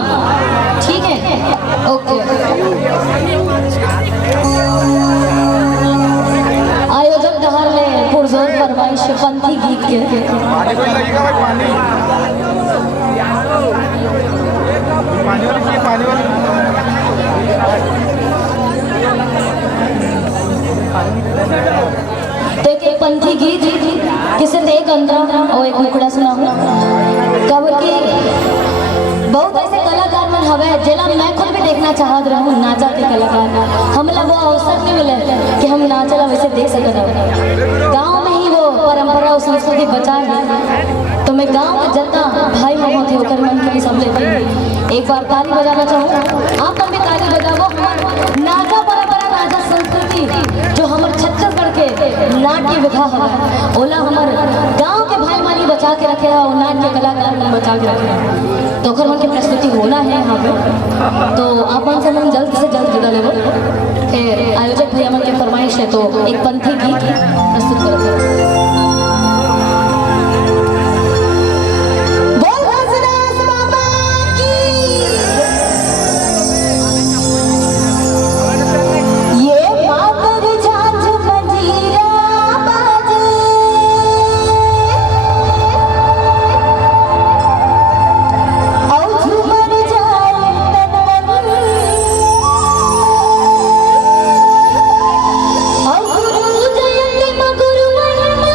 हाँ ठीक है, ओके। आयोजक दहार ले पुरजोर फरमाइश पंथी गीत के पानी कोई लगेगा भाई, पानी पानी वाली, पानी वाली। तो एक पंथी गीत किसे ते एक अंतरा और एक मुखड़ा सुनाऊं। कब की बहुत ऐसे कलाकार मन हवे जेला मैं खुद भी देखना चाहत रहूं, नाचा के कलाकार हमला वो अवसर नहीं मिले कि हम नाचला वैसे देख सकत हूं। गांव में ही वो परंपरा और संस्कृति बचा है, तो मैं गांव में जितना भाई मामा थे होकर मन के सब लेते एक बार ताली बजाना चाहूँ। आप भी ताली बजाओ। नाचा परंपरा, नाचा संस्कृति जो हमारे छत्तीसगढ़ के नाट्य विधा है, ओला हमारे गांव के भाई मानी बचा के रखे है और नाट्य कलाकार मन बचा के रखे है, तो मन की प्रस्तुति होना है यहाँ पे। तो आप मन से मन जल्द से जल्द जुड़ा लेवो। फिर आयोजक भैया मन के फरमाइश है तो एक पंथी गीत प्रस्तुत करो। गुरु जयंती गुरु महिमा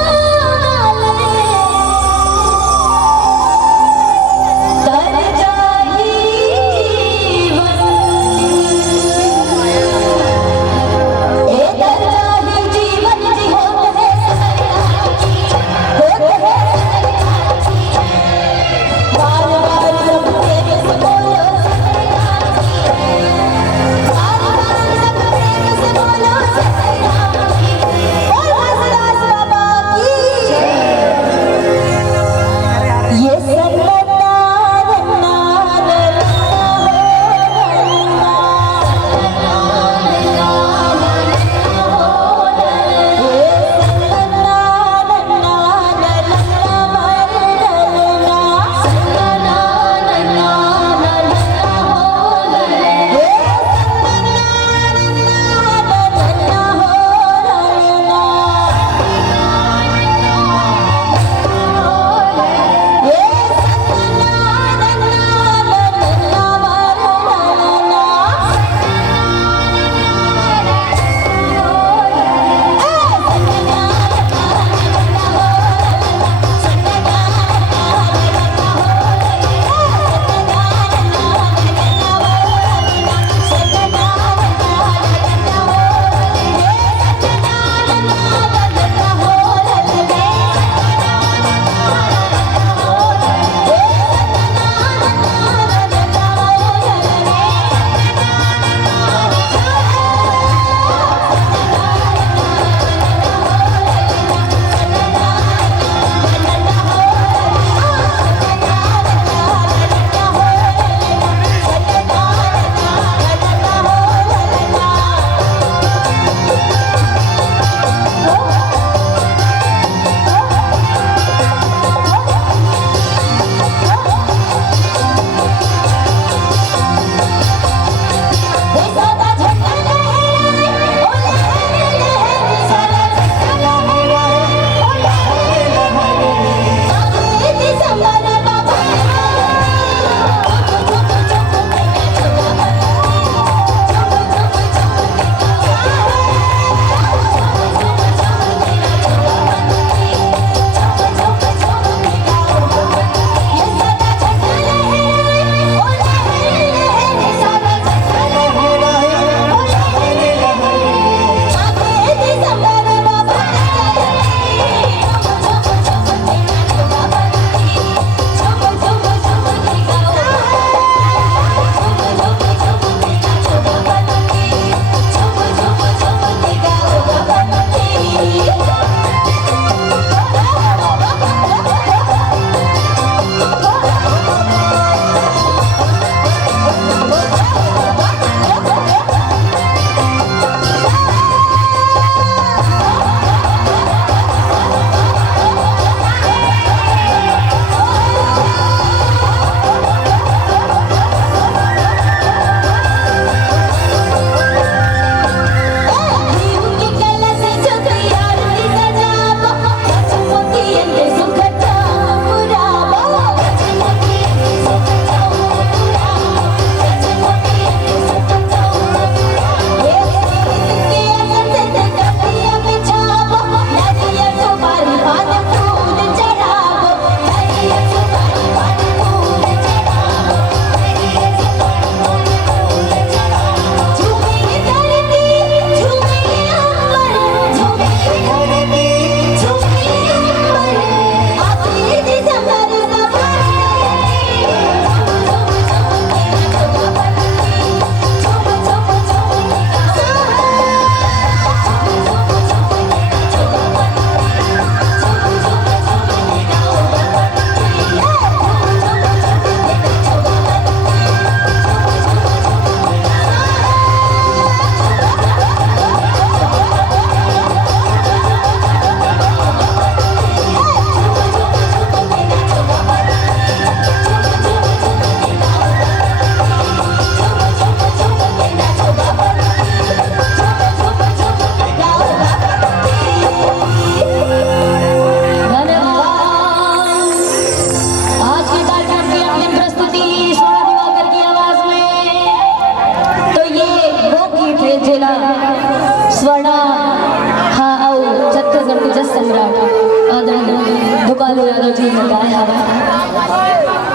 सम्राट आदरणीय दुकालू यादव जी ने गाया है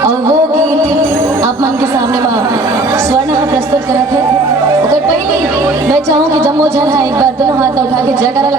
और वो गीत आप मन के सामने में स्वर्ण प्रस्तुत करा थे। ओकर पहले मैं चाहूँ कि जम्मो झन है एक बार दोनों हाथ उठा के जयकारा